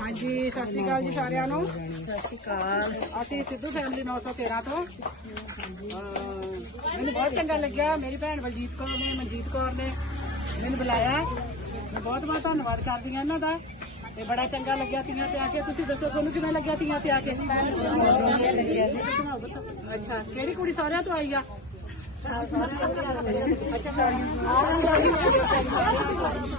ਹਾਂਜੀ, ਸਤਿ ਸ਼੍ਰੀ ਅਕਾਲ ਜੀ ਸਾਰਿਆਂ ਨੂੰ। ਸਤਿ ਸ਼੍ਰੀ ਅਕਾਲ ਅਸੀਂ ਸਿੱਧੂ ਫੈਮਿਲੀ 913 ਤੋਂ। ਅਹ ਮੈਨੂੰ ਬਹੁਤ ਚੰਗਾ ਲੱਗਿਆ। ਮੇਰੀ ਭੈਣ ਬਲਜੀਤ ਕੌਰ ਨੇ, ਮਨਜੀਤ ਕੌਰ ਨੇ ਮੈਨੂੰ ਬੁਲਾਇਆ। ਮੈਂ ਬਹੁਤ ਬਹੁਤ ਧੰਨਵਾਦ ਕਰਦੀ ਹਾਂ ਇਹਨਾਂ ਦਾ। ਤੇ ਬੜਾ ਚੰਗਾ ਲੱਗਿਆ ਤੀਆਂ ਤੇ ਆ ਕੇ। ਤੁਸੀਂ ਦੱਸੋ, ਤੁਹਾਨੂੰ ਕਿਵੇਂ ਲੱਗਿਆ ਤੀਆਂ ਤੇ ਆ ਕੇ? ਅੱਛਾ, ਕਿਹੜੀ ਕੁੜੀ ਸਾਰਿਆਂ ਤੋਂ ਆਈ ਆ? ਅੱਛਾ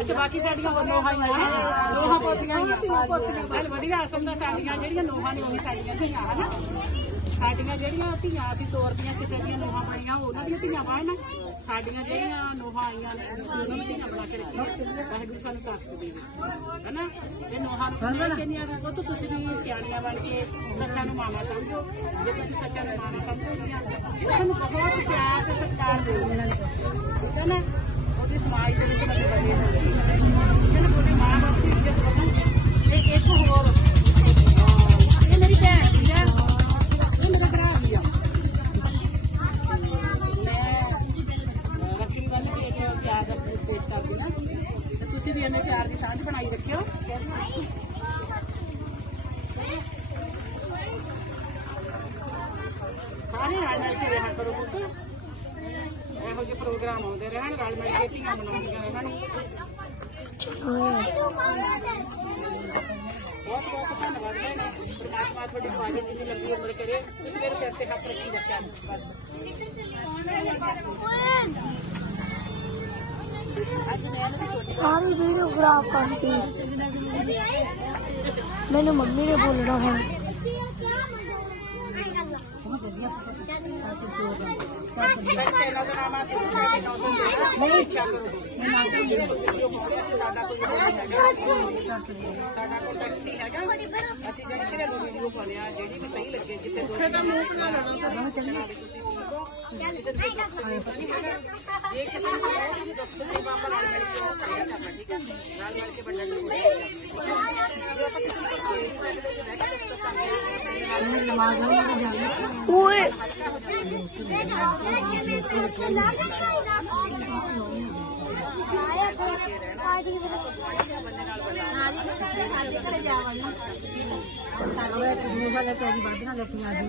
ਅੱਛਾ ਬਾਕੀ ਸਾਡੀਆਂ ਹੋਰ ਨੋਹਾਂ ਹੀ ਆ। ਨੋਹਾਂ ਪੋਤੀਆਂ ਹੀ ਆ। ਚੱਲ ਵਧੀਆ, ਅਸਲ ਦਾ ਸਾਡੀਆਂ ਜਿਹੜੀਆਂ ਨੋਹਾਂ ਨੇ, ਉਹੀ ਸਾਡੀਆਂ ਧੀਆਂ ਹਨਾ? ਸਾਡੀਆਂ ਜਿਹੜੀਆਂ ਧੀਆਂ ਅਸੀਂ ਤੋਰਦੀਆਂ ਕਿਸੇ ਦੀਆਂ ਨੋਹਾਂ ਬਣੀਆਂ ਉਹਨਾਂ ਦੀਆਂ ਧੀਆਂ ਬਣ ਸਾਡੀਆਂ ਜਿਹੜੀਆਂ ਨੋਹਾਂ ਆਈਆਂ ਨੇ ਅਸੀਂ ਉਹਨਾਂ ਨੂੰ ਧੀਆਂ ਬਣਾ ਕੇ ਰੱਖੀਆਂ। ਵਾਹਿਗੁਰੂ ਸਾਨੂੰ ਤਾਕਤ ਦੇਵੇ। ਹਨਾ? ਤੇ ਨੋਹਾਂ ਨੂੰ ਕਹਿੰਦੇ ਕਹਿੰਦੀਆਂ ਉਹ ਤਾਂ ਤੁਸੀਂ ਵੀ ਸਿਆਣੀਆਂ ਬਣ ਕੇ ਸੱਸਾਂ ਨੂੰ ਮਾਮਾ ਸਮਝੋ। ਜੇ ਤੁਸੀਂ ਸੱਚਾਂ ਨੂੰ ਮਾਮਾ ਸਮਝੋਗੀਆਂ ਤੁਹਾਨੂੰ ਬਹੁਤ ਪਿਆਰ ਤੇ ਸਤਿਕਾਰ ਦੇਣਗੇ ਠੀਕ ਹੈ ਨਾ? ਉਹਦੀ ਸਮਾਜ ਦੇ ਵਿੱਚ ਬਣੇ ਬਣੇ ਹੋਣਗੇ ਵੀ ਇਹਨੇ ਪਿਆਰ ਦੀ ਸਾਂਝ ਬਣਾਈ ਰੱਖਿਓ। ਸਾਰੇ ਰਲ ਮਿਲ ਕੇ ਰਿਹਾ ਕਰੋ ਪੁੱਤ। ਇਹੋ ਜਿਹੇ ਪ੍ਰੋਗਰਾਮ ਆਉਂਦੇ ਰਹਿਣ ਰਲ ਮਿਲ ਕੇ ਧੀਆਂ ਮਨਾਉਂਦੀਆਂ ਰਹਿਣ। ਬਹੁਤ ਬਹੁਤ ਧੰਨਵਾਦ ਭੈਣ ਪਰਮਾਤਮਾ ਤੁਹਾਡੀ ਇਬਾਦਤ ਜਿੰਨੀ ਲੰਬੀ ਉਮਰ ਕਰੇ ਤੁਸੀਂ ਮੇਰੇ ਸਿਰ ਤੇ ਹੱਥ ਰੱਖੀ ਰੱਖਿਆ ਬਸ। ਅੱਜ ਮੈਂ ਇਹਨਾਂ ਦੀ ਛੋਟੀ ਸਾਰੀ ਵੀਡੀਓ ਖਰਾਬ ਕਰਤੀ ਮੈਨੂੰ ਮੰਮੀ ਨੇ ਬੋਲਣਾ ਹੁਣ ਸਾਡੇ ਚੈਨਲ ਦਾ ਨਾਮ ਆ ਸਿੱਧੂ ਫੈਮਿਲੀ 913 ਨਹੀਂ ਕਿਆ ਕਰੋ ਮੈਂ ਨਾ ਤਾਂ ਜਿਹੜੇ ਵੀਡੀਓ ਪਾਉਂਦੇ ਅਸੀਂ ਸਾਡਾ ਕੋਈ ਉਹ ਨਹੀਂ ਹੈਗਾ ਸਾਡਾ ਕੰਟੈਕਟ ਨਹੀਂ ਹੈਗਾ ਅਸੀਂ ਜਿਹੜੀ ਘਰੇਲੂ ਵੀਡੀਓ ਪਾਉਂਦੇ ਆ ਜਿਹੜੀ ਵੀ ਸਹੀ ਲੱਗੇ ਜਿੱਥੇ ਦੋ ਫਿਰ ਤਾਂ ਮੂੰਹ ਬਣਾ ਲੈਣਾ ਚੰਗਾ ਵੀ ਤੁਸੀਂ ਠੀਕ ਹੋ ਕਿਸੇ ਨੂੰ ਕੋਈ ਦੁੱਖ ਤਕਲੀਫ ਨਹੀਂ ਹੈਗਾ ਜੇ ਕਿਸੇ ਨੂੰ ओए। बात ना लेकिन आदमी